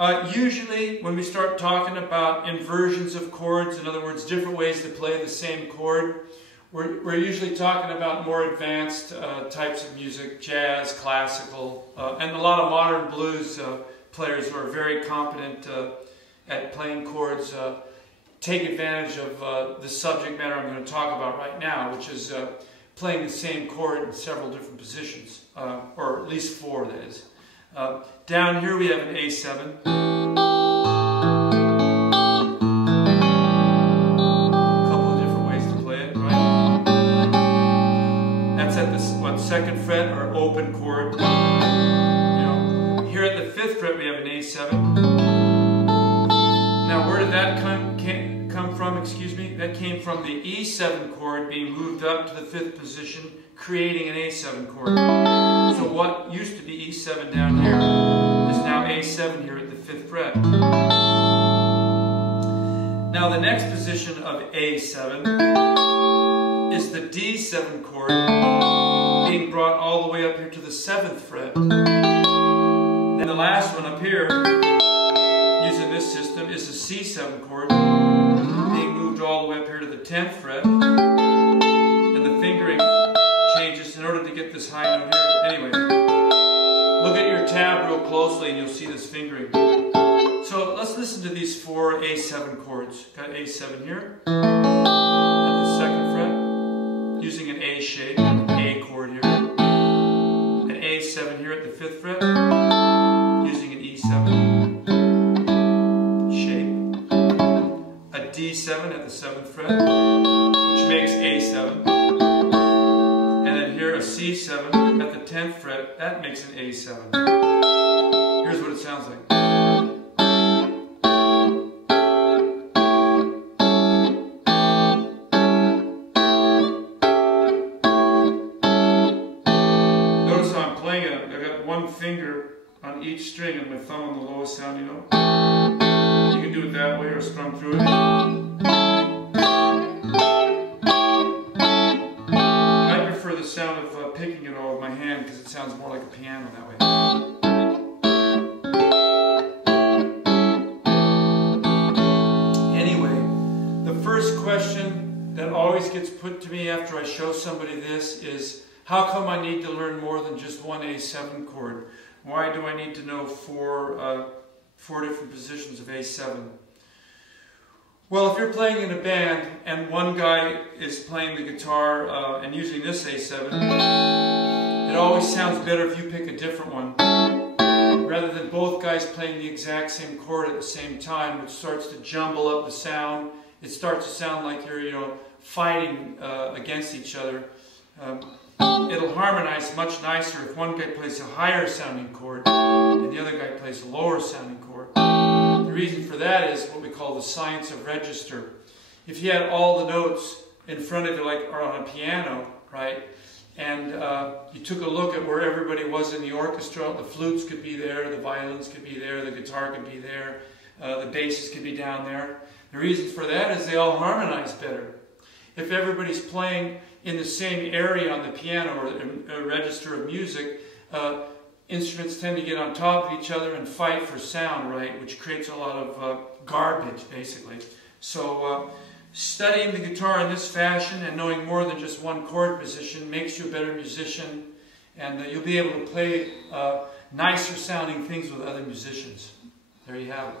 Usually when we start talking about inversions of chords, in other words, different ways to play the same chord, we're usually talking about more advanced types of music, jazz, classical, and a lot of modern blues players who are very competent at playing chords take advantage of the subject matter I'm going to talk about right now, which is playing the same chord in several different positions, or at least 4, that is. Down here we have an A7. A couple of different ways to play it, right? That's at the 2nd fret, or open chord. Here at the 5th fret we have an A7. Now where did that come from? Excuse me. That came from the E7 chord being moved up to the 5th position, creating an A7 chord. So what used to be E7 down here is now A7 here at the 5th fret. Now the next position of A7 is the D7 chord being brought all the way up here to the 7th fret. And the last one up here, using this system, is the C7 chord being moved all the way up here to the 10th fret. And the fingering changes in order to get this high note here. Anyway, look at your tab real closely and you'll see this fingering. So let's listen to these 4 A7 chords. Got A7 here at the 2nd fret, using an A shape, an A chord here. An A7 here at the 5th fret, using an E7 shape. A D7 at the 7th fret, which makes A7. A C7 at the 10th fret, that makes an A7. Here's what it sounds like. Notice how I'm playing it. I've got one finger on each string and my thumb on the lowest sounding note. You can do it that way or strum through it. The sound of picking it all with my hand because it sounds more like a piano that way. Anyway, the first question that always gets put to me after I show somebody this is, how come I need to learn more than just one A7 chord? Why do I need to know four different positions of A7? Well, if you're playing in a band and one guy is playing the guitar and using this A7, it always sounds better if you pick a different one, rather than both guys playing the exact same chord at the same time, which starts to jumble up the sound. It starts to sound like you're, fighting against each other. It'll harmonize much nicer if one guy plays a higher sounding chord and the other guy plays a lower sounding chord. The reason for that is what we call the science of register. If you had all the notes in front of you like are on a piano, right, and you took a look at where everybody was in the orchestra, the flutes could be there, the violins could be there, the guitar could be there, the basses could be down there. The reason for that is they all harmonize better. If everybody's playing in the same area on the piano or a register of music, instruments tend to get on top of each other and fight for sound, right, which creates a lot of garbage, basically. So studying the guitar in this fashion and knowing more than just one chord position makes you a better musician, and you'll be able to play nicer sounding things with other musicians. There you have it.